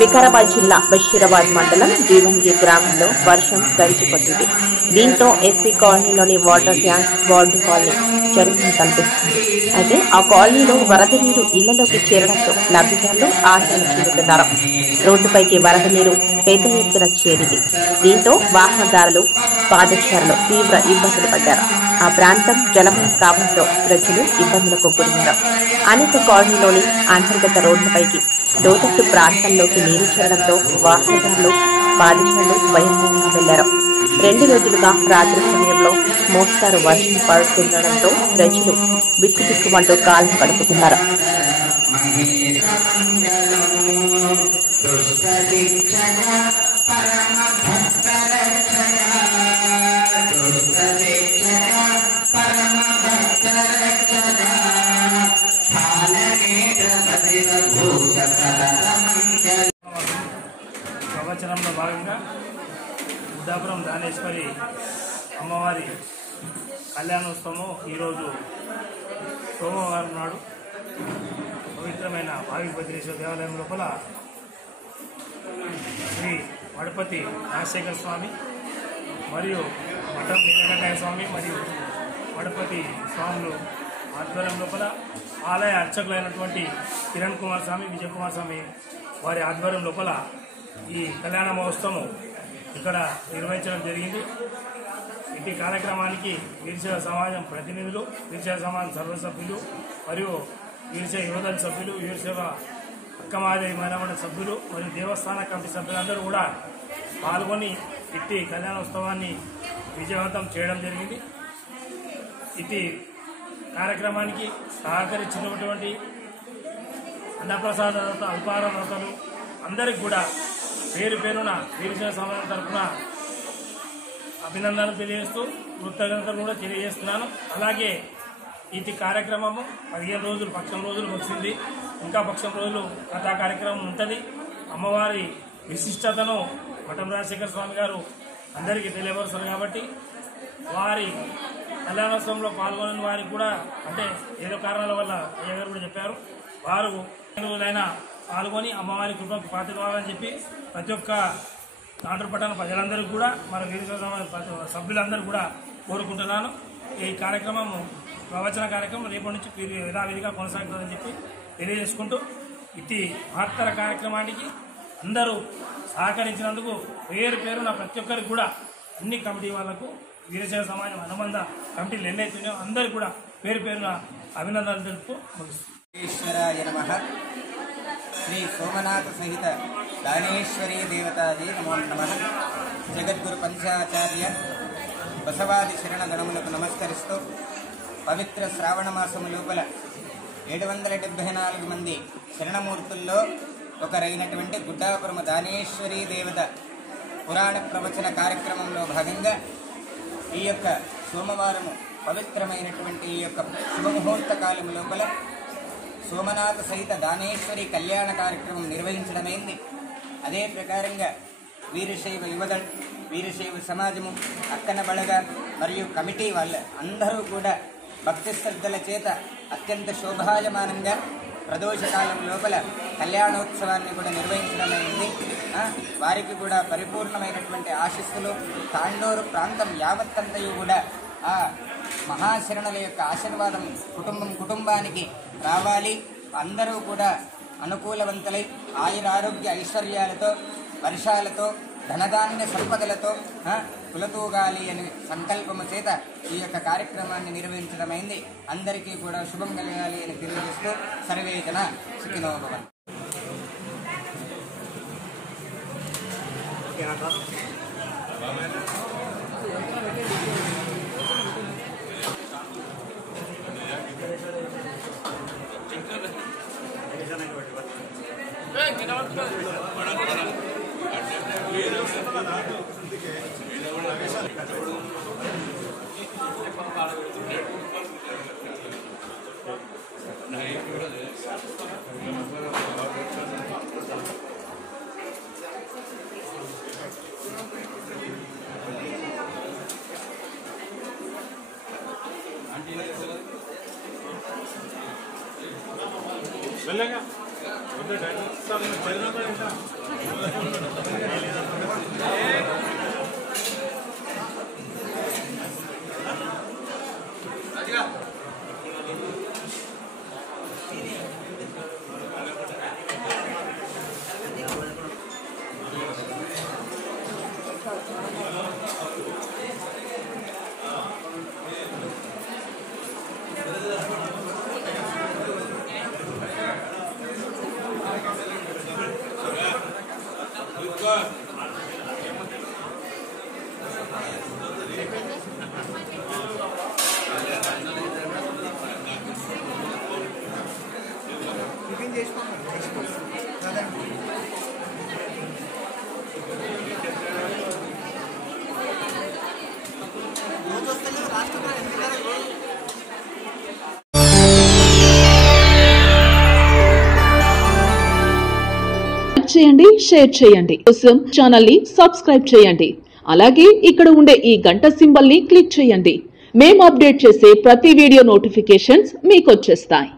వికారాబాద్ జిల్లా బషీరాబాద్ మండలం జీవంగి గ్రామంలో వర్షం గడిచిపోతుంది. దీంతో ఎస్సీ కాలనీలోని వాటర్ ట్యాంక్ వార్డు కాలనీ చెరువును కనిపిస్తుంది. అయితే ఆ కాలనీలో వరద నీరు ఇళ్లలోకి చేరడంతో లబ్ధిదారులు ఆందోళన చెందుతున్నారు. రోడ్డుపైకి వరద నీరు పెద్ద ఎత్తున చేరింది. దీంతో వాహనదారులు పాదచారులు తీవ్ర ఇబ్బందులు పడ్డారు. ఆ ప్రాంతం జలమయం కావడంతో ప్రజలు ఇబ్బందులకు గురయ్యారు. అనేక కాలనీలోని అంతర్గత రోడ్లపైకి లోతట్టు ప్రాంతాల్లోకి నీరు చేరడంతో వాహనదారులు పాదచారులు భయంగా వెళ్లారు. 2 రోజులుగా రాత్రి సమయంలో మోస్తారు వర్షం పడుతుండటంతో ప్రజలు బిక్కుబిక్కుమంటూ కాలం గడుపుతున్నారు. ప్రవచనంలో భాగంగా బుద్ధాపురం దానేశ్వరి అమ్మవారి కళ్యాణోత్సవం ఈరోజు సోమవారం నాడు పవిత్రమైన భావి భద్రేశ్వర దేవాలయం లోపల శ్రీ వడపతి రాజశేఖర స్వామి మరియు మఠం నీలకంఠయ్య స్వామి మరియు వడపతి స్వాములు ఆధ్వర్యం లోపల ఆలయ అర్చకులైనటువంటి కిరణ్ కుమార్ స్వామి, విజయ్ కుమార్ స్వామి వారి ఆధ్వర్యం లోపల ఈ కళ్యాణ మహోత్సవం ఇక్కడ నిర్వహించడం జరిగింది. ఇటు కార్యక్రమానికి వీరశైవ సమాజం ప్రతినిధులు, వీరశైవ సమాజం సర్వసభ్యులు మరియు వీరశైవ యువదళ సభ్యులు, వీరశైవ అక్కమాదేవి మైనమండలి సభ్యులు మరియు దేవస్థాన కమిటీ సభ్యులందరూ కూడా పాల్గొని ఇట్టి కళ్యాణోత్సవాన్ని విజయవంతం చేయడం జరిగింది. ఇటు కార్యక్రమానికి సహకరించినటువంటి అన్నప్రసాద అల్పారతలు అందరికి కూడా పేరు పేరున వీరశైవ సమాజం తరఫున అభినందనలు తెలియజేస్తూ కృతజ్ఞతలు కూడా తెలియజేస్తున్నాను. అలాగే ఇటు కార్యక్రమము 15 రోజులు పక్షం రోజులు వచ్చింది. ఇంకా పక్షం రోజులు కథా కార్యక్రమం ఉంటుంది. అమ్మవారి విశిష్టతను మఠం రాజశేఖర స్వామి గారు అందరికీ తెలియపరుస్తారు కాబట్టి వారి కళ్యాణోత్సవంలో పాల్గొనని వారికి కూడా అంటే ఏదో కారణాల వల్ల అయ్య గారు కూడా చెప్పారు, వారు రోజులైనా పాల్గొని అమ్మవారి కృపకు పాత్ర కావాలని చెప్పి ప్రతి ఒక్క నాటపట్టణ ప్రజలందరికీ కూడా మన వీరశైవ సమాజ సభ్యులందరూ కూడా కోరుకుంటున్నాను. ఈ కార్యక్రమం ప్రవచన కార్యక్రమం రేపటి నుంచి యథావిధిగా కొనసాగుతుందని చెప్పి తెలియజేసుకుంటూ ఇట్టి మహత్తర కార్యక్రమానికి అందరూ సహకరించినందుకు పేరు పేరున ప్రతి ఒక్కరికి కూడా అన్ని కమిటీ వాళ్లకు వీరశైవ సమాజం అనుబంధ కమిటీలు ఎన్నైతున్నాయో అందరికీ కూడా పేరు పేరున అభినందనలు తెలుపుతూ ఈశ్వరాయ నమః. శ్రీ సోమనాథ సహిత దానేశ్వరీ దేవతాది నమో నమః. జగద్గురు పంచాచార్య బసవాది శరణ గణములకు నమస్కరిస్తూ పవిత్ర శ్రావణ మాసము లోపల 774 మంది శరణమూర్తుల్లో ఒకరైనటువంటి గుడ్డాపురము దానేశ్వరీ దేవత పురాణ ప్రవచన కార్యక్రమంలో భాగంగా ఈ యొక్క సోమవారము పవిత్రమైనటువంటి ఈ యొక్క శుభముహూర్త కాలం లోపల సోమనాథ సహిత దానేశ్వరి కళ్యాణ కార్యక్రమం నిర్వహించడమైంది. అదే ప్రకారంగా వీరశైవ యువదళ, వీరశైవ సమాజము, అక్కన బళగ మరియు కమిటీ వాళ్ళ అందరూ కూడా భక్తి శ్రద్ధల చేత అత్యంత శోభాయమానంగా ప్రదోషకాలం లోపల కళ్యాణోత్సవాన్ని కూడా నిర్వహించడమైంది. వారికి కూడా పరిపూర్ణమైనటువంటి ఆశీస్సులు తాండూరు ప్రాంతం యావత్తంతయు కూడా ఆ మహాశరణుల యొక్క ఆశీర్వాదం కుటుంబానికి రావాలి. అందరూ కూడా అనుకూలవంతులై ఆయురారోగ్య ఐశ్వర్యాలతో, వర్షాలతో, ధనధాన్య సంపదలతో కులతూగాలి అనే సంకల్పము చేత ఈ యొక్క కార్యక్రమాన్ని నిర్వహించడమైంది. అందరికీ కూడా శుభం కలగాలి అని తెలియజేస్తూ సర్వే జన సుఖినో భవంతు. వెళ్ళగా చేయండి, షేర్ చేయండి. కోసం ఛానల్ ని సబ్స్క్రైబ్ చేయండి. అలాగే ఇక్కడ ఉండే ఈ గంట సింబల్ ని క్లిక్ చేయండి. మేము అప్డేట్ చేసే ప్రతి వీడియో నోటిఫికేషన్స్ మీకు వచ్చేస్తాయి.